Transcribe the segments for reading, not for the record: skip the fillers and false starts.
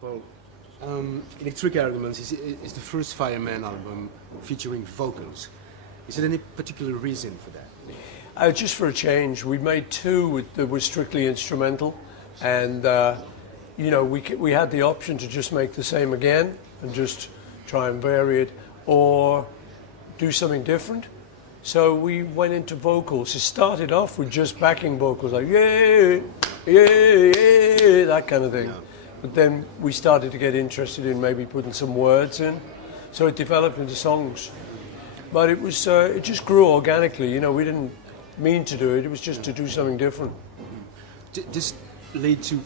Paul, Electric Arguments is the first Fireman album featuring vocals. Is there any particular reason for that? Just for a change. We made two that were strictly instrumental, and you know, we had the option to just make the same again and just try and vary it, or do something different. So we went into vocals. It started off with just backing vocals, like yeah, yeah, yeah, that kind of thing. Yeah. But then we started to get interested in maybe putting some words in, so it developed into songs. But it was it just grew organically. You know, we didn't mean to do it. It was just to do something different. This lead to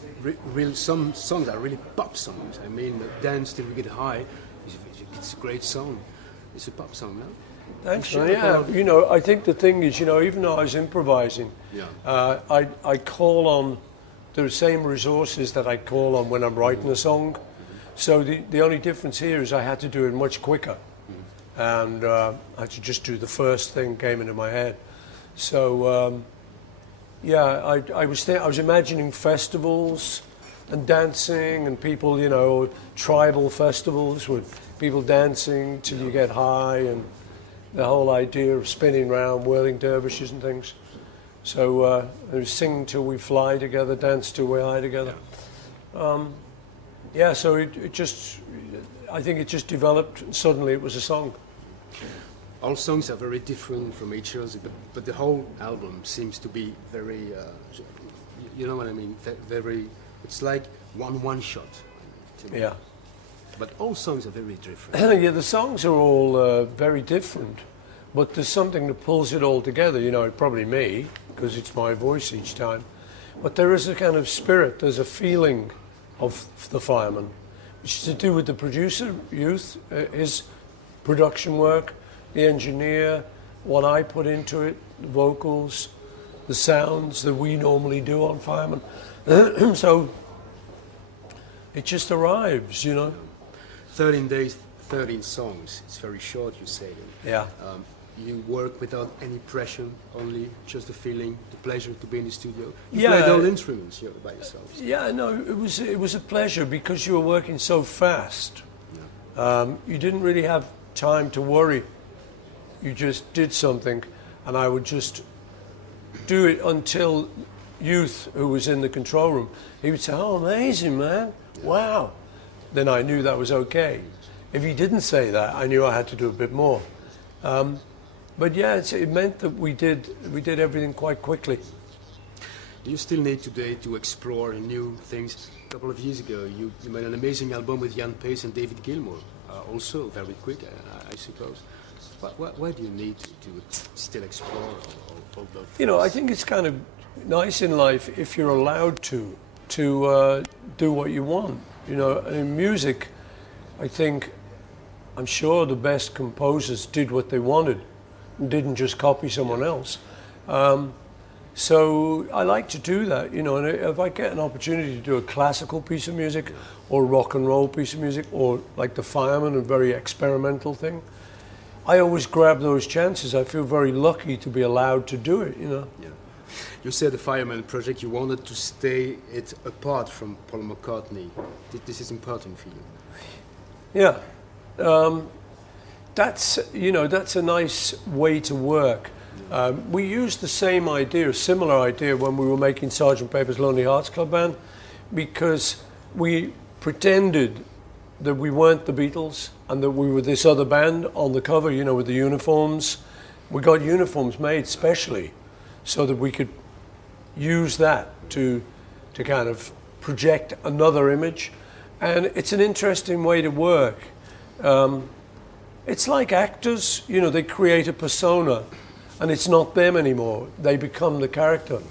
some songs are really pop songs. I mean, Dance Till We Get High, it's a great song. It's a pop song, no? Thanks, man. Yeah, you know, I think the thing is, you know, even though I was improvising, I call on the same resources that I call on when I'm writing a song. So the only difference here is I had to do it much quicker, and I had to just do the first thing came into my head. So yeah, I was imagining festivals and dancing and people, you know, tribal festivals with people dancing till you get high, and the whole idea of spinning around, whirling dervishes and things. So it was sing till we fly together, dance till we high together. Yeah, so it just, I think it just developed, and suddenly it was a song. All songs are very different from each other, but the whole album seems to be very, you know what I mean, very, it's like one shot. Yeah. But all songs are very different. Yeah, the songs are all very different, but there's something that pulls it all together. You know, probably me, because it's my voice each time. But there is a kind of spirit, there's a feeling of the Fireman, which is to do with the producer, Youth, his production work, the engineer, what I put into it, the vocals, the sounds that we normally do on Fireman. So it just arrives, you know. 13 days, 13 songs. It's very short, you say. Yeah. You work without any pressure, only just the feeling, the pleasure to be in the studio. You Yeah. played all instruments by yourself. Yeah, no, it was a pleasure because you were working so fast. Yeah. You didn't really have time to worry. You just did something, and I would just do it until Youth, who was in the control room, he would say, "Oh, amazing, man! Wow!" Then I knew that was okay. If he didn't say that, I knew I had to do a bit more. But yeah, it meant that we did everything quite quickly. You still need today to explore new things. A couple of years ago, you made an amazing album with Jan Pace and David Gilmour, also very quick, I suppose. Why do you need to still explore all those things? You know, I think it's kind of nice in life if you're allowed to do what you want. You know, in music, I think, I'm sure the best composers did what they wanted and didn't just copy someone else. So I like to do that, you know, and if I get an opportunity to do a classical piece of music or a rock and roll piece of music, or like the Fireman, a very experimental thing, I always grab those chances. I feel very lucky to be allowed to do it, you know. Yeah. You said the Fireman project, you wanted to stay it apart from Paul McCartney. This is important for you. Yeah. That's, you know, that's a nice way to work. We used the same idea, a similar idea, when we were making Sgt. Pepper's Lonely Hearts Club Band, because we pretended that we weren't the Beatles and that we were this other band on the cover, you know, with the uniforms. We got uniforms made specially so that we could use that to kind of project another image. And it's an interesting way to work. It's like actors, you know, they create a persona and it's not them anymore. They become the character.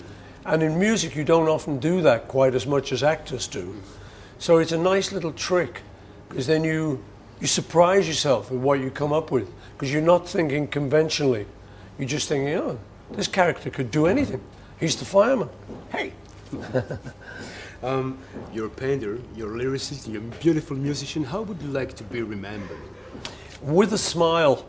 And in music, you don't often do that quite as much as actors do. So it's a nice little trick, because then you surprise yourself with what you come up with, because you're not thinking conventionally. You're just thinking, oh, this character could do anything. He's the Fireman. Hey! You're a painter, you're a lyricist, you're a beautiful musician. How would you like to be remembered? With a smile.